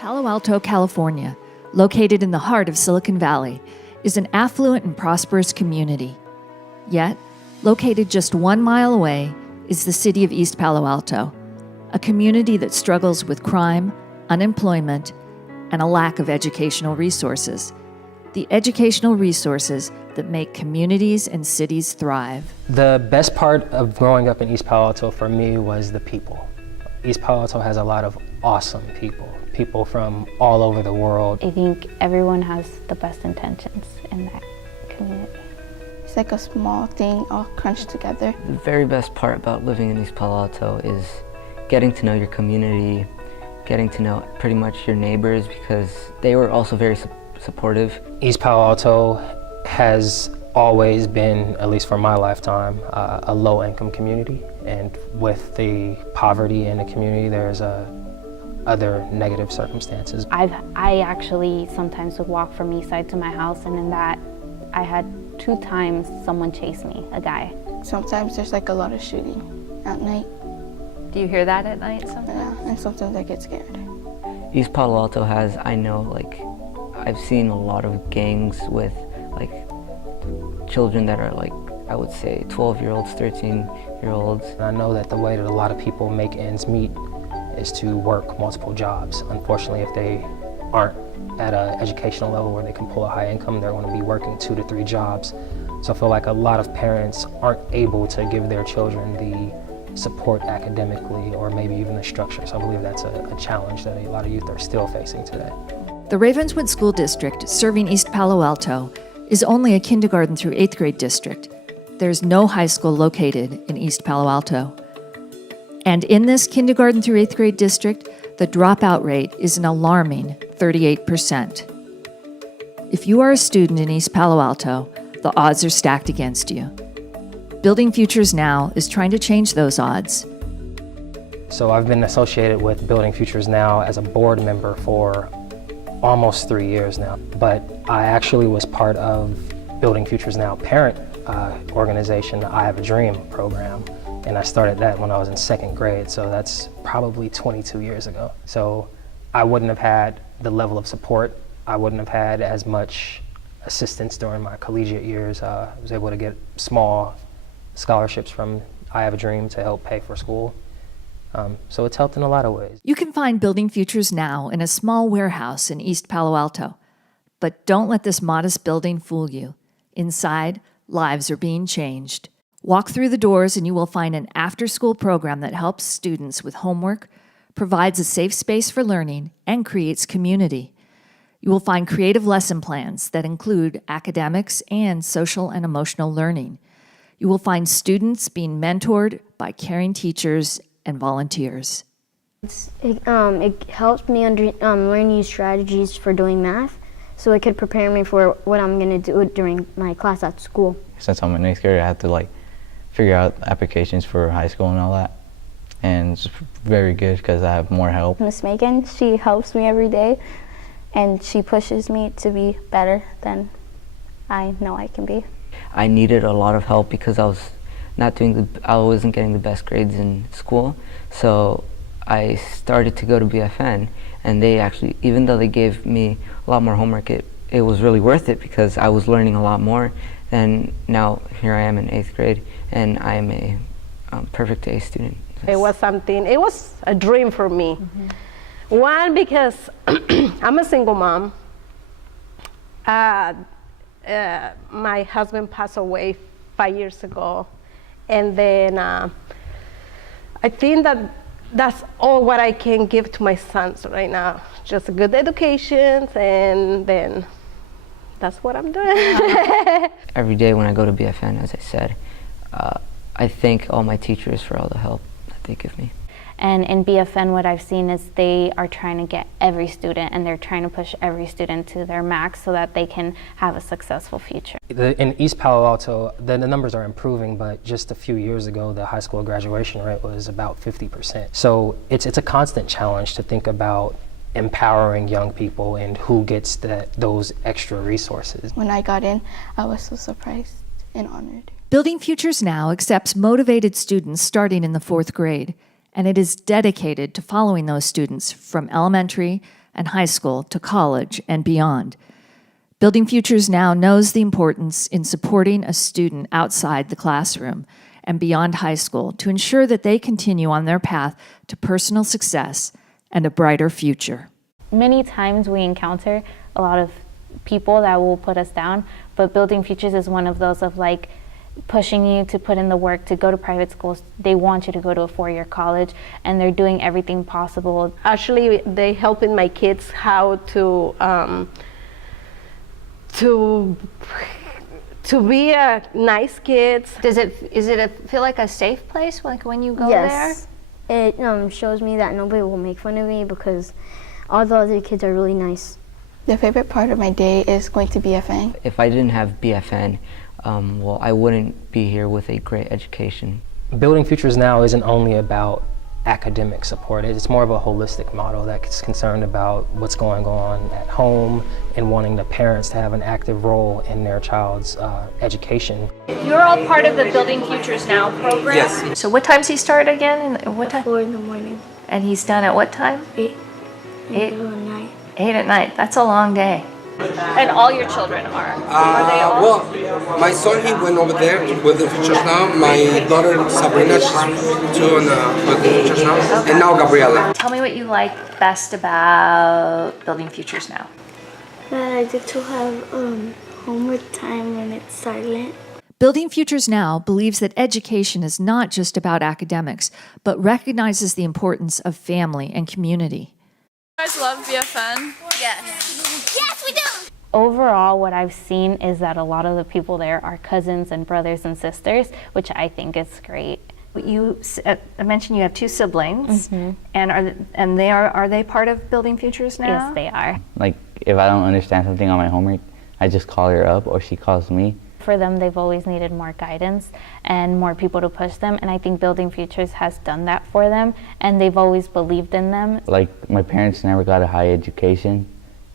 Palo Alto, California, located in the heart of Silicon Valley, is an affluent and prosperous community. Yet, located just 1 mile away is the city of East Palo Alto, a community that struggles with crime, unemployment, and a lack of educational resources. The educational resources that make communities and cities thrive. The best part of growing up in East Palo Alto for me was the people. East Palo Alto has a lot of awesome people from all over the world. I think everyone has the best intentions in that community. It's like a small thing all crunched together. The very best part about living in East Palo Alto is getting to know your community, getting to know pretty much your neighbors, because they were also very supportive. East Palo Alto has always been, at least for my lifetime, a low-income community, and with the poverty in the community, there's other negative circumstances. I actually sometimes would walk from East Side to my house, and in that, I had 2 times someone chase me, a guy. Sometimes there's like a lot of shooting at night. Do you hear that at night sometimes? Yeah, and sometimes I get scared. East Palo Alto has, I've seen a lot of gangs with children that are I would say 12-year-olds, 13-year-olds. I know that the way that a lot of people make ends meet is to work multiple jobs. Unfortunately, if they aren't at an educational level where they can pull a high income, they're going to be working 2 to 3 jobs. So I feel like a lot of parents aren't able to give their children the support academically or maybe even the structure. So I believe that's a challenge that a lot of youth are still facing today. The Ravenswood School District, serving East Palo Alto, is only a kindergarten through 8th grade district. There's no high school located in East Palo Alto. And in this kindergarten through 8th grade district, the dropout rate is an alarming 38%. If you are a student in East Palo Alto, the odds are stacked against you. Building Futures Now is trying to change those odds. So I've been associated with Building Futures Now as a board member for almost 3 years now, but I actually was part of Building Futures Now parent organization, the I Have a Dream program, and I started that when I was in 2nd grade, so that's probably 22 years ago. So I wouldn't have had the level of support, I wouldn't have had as much assistance during my collegiate years. I was able to get small scholarships from I Have a Dream to help pay for school. So it's helped in a lot of ways. You can find Building Futures Now in a small warehouse in East Palo Alto. But don't let this modest building fool you. Inside, lives are being changed. Walk through the doors and you will find an after-school program that helps students with homework, provides a safe space for learning, and creates community. You will find creative lesson plans that include academics and social and emotional learning. You will find students being mentored by caring teachers and volunteers. It helps me learn new strategies for doing math, so it could prepare me for what I'm going to do during my class at school. Since I'm in 8th grade, I had to figure out applications for high school and all that, and it's very good because I have more help. Miss Megan, she helps me every day, and she pushes me to be better than I know I can be. I needed a lot of help because I wasn't getting the best grades in school, so I started to go to BFN, and they actually, even though they gave me a lot more homework, it was really worth it because I was learning a lot more. And now here I am in 8th grade, and I am a perfect A student. It was a dream for me. Mm-hmm. One, because I'm a single mom. My husband passed away 5 years ago. And then I think that's all what I can give to my sons right now. Just a good education, and then that's what I'm doing. Every day when I go to BFN, as I said, I thank all my teachers for all the help that they give me. And in BFN, what I've seen is they are trying to get every student, and they're trying to push every student to their max so that they can have a successful future. In East Palo Alto, the numbers are improving, but just a few years ago, the high school graduation rate was about 50%. So it's a constant challenge to think about empowering young people and who gets those extra resources. When I got in, I was so surprised and honored. Building Futures Now accepts motivated students starting in the 4th grade, and it is dedicated to following those students from elementary and high school to college and beyond. Building Futures Now knows the importance in supporting a student outside the classroom and beyond high school to ensure that they continue on their path to personal success and a brighter future. Many times we encounter a lot of people that will put us down, but Building Futures is one of those of like pushing you to put in the work to go to private schools. They want you to go to a 4-year college, and they're doing everything possible. Actually, they helping my kids how to be a nice kids. Is it feel like a safe place like when you go Yes. It shows me that nobody will make fun of me because all the other kids are really nice. The favorite part of my day is going to BFN. If I didn't have BFN, well, I wouldn't be here with a great education. Building Futures Now isn't only about academic support. It's more of a holistic model that's concerned about what's going on at home and wanting the parents to have an active role in their child's education. You're all part of the Building Futures Now program? Yes. So what time's he start again? And what time? 4 in the morning. And he's done at what time? 8. 8 at night. 8 at night. That's a long day. And all your children are they all? Well, my son, he went over there with the Futures Now. My daughter, Sabrina, she's 2 with the Futures Now. And now Gabriela. Tell me what you like best about Building Futures Now. That I get to have homework time when it's silent. Building Futures Now believes that education is not just about academics, but recognizes the importance of family and community. You guys love BFN? Yes, we do! Overall, what I've seen is that a lot of the people there are cousins and brothers and sisters, which I think is great. You mentioned you have 2 siblings, and are they part of Building Futures Now? Yes, they are. Like, if I don't understand something on my homework, I just call her up or she calls me. For them, they've always needed more guidance and more people to push them, and I think Building Futures has done that for them, and they've always believed in them. Like, my parents never got a high education,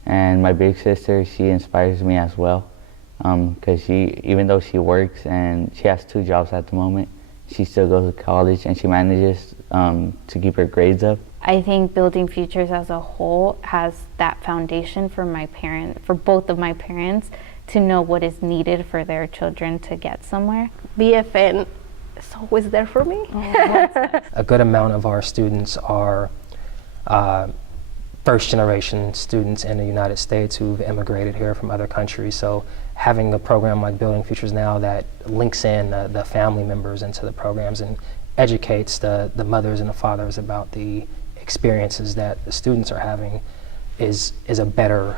and my big sister, she inspires me as well, because even though she works and she has 2 jobs at the moment, she still goes to college and she manages to keep her grades up. I think Building Futures as a whole has that foundation for both of my parents, to know what is needed for their children to get somewhere. BFN is always there for me. A good amount of our students are first-generation students in the United States who've immigrated here from other countries. So having a program like Building Futures Now that links in the family members into the programs and educates the mothers and the fathers about the experiences that the students are having is a better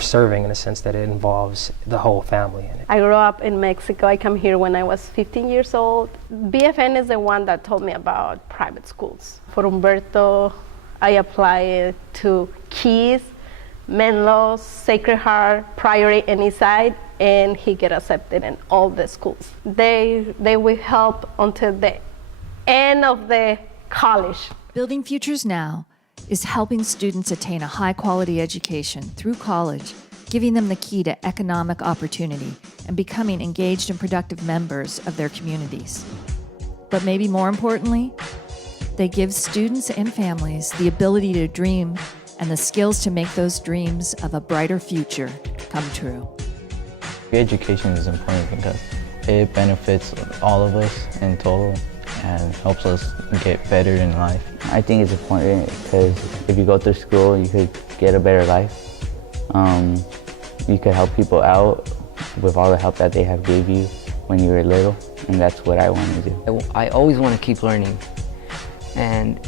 serving in the sense that it involves the whole family. I grew up in Mexico. I came here when I was 15 years old. BFN is the one that told me about private schools. For Humberto, I applied to Keys, Menlos, Sacred Heart, Priory, and Eastside, and he get accepted in all the schools. They will help until the end of the college. Building Futures Now is helping students attain a high-quality education through college, giving them the key to economic opportunity and becoming engaged and productive members of their communities. But maybe more importantly, they give students and families the ability to dream and the skills to make those dreams of a brighter future come true. Education is important because it benefits all of us in total and helps us get better in life. I think it's important because if you go through school, you could get a better life. You could help people out with all the help that they have gave you when you were little, and that's what I want to do. I always want to keep learning, and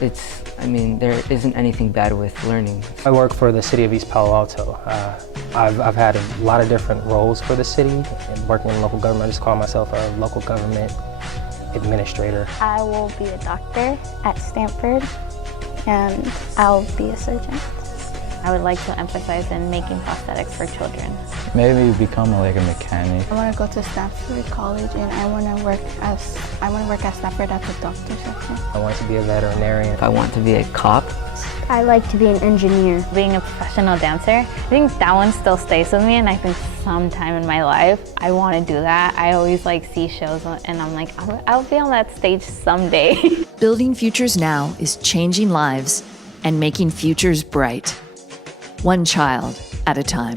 there isn't anything bad with learning. I work for the city of East Palo Alto. I've had a lot of different roles for the city, and working in local government. I just call myself a local government administrator. I will be a doctor at Stanford, and I'll be a surgeon. I would like to emphasize in making prosthetics for children. Maybe become like a mechanic. I want to go to Stanford College, and I want to work at Stanford at the doctor section. I want to be a veterinarian. I want to be a cop. I like to be an engineer. Being a professional dancer, I think that one still stays with me, and I think sometime in my life I want to do that. I always see shows and I'm like, I'll be on that stage someday. Building Futures Now is changing lives and making futures bright, one child at a time.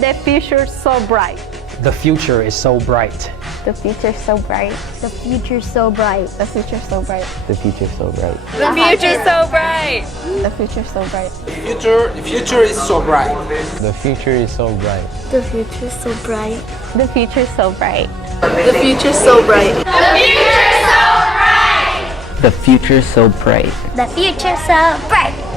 The future's so bright. The future is so bright. The future's so bright. The future's so bright. The future's so bright. The future's so bright. The future's so bright. The future's so bright. The future is so bright. The future is so bright. The future's so bright. The future's so bright. The future's so bright. The future's so bright. The future's so bright.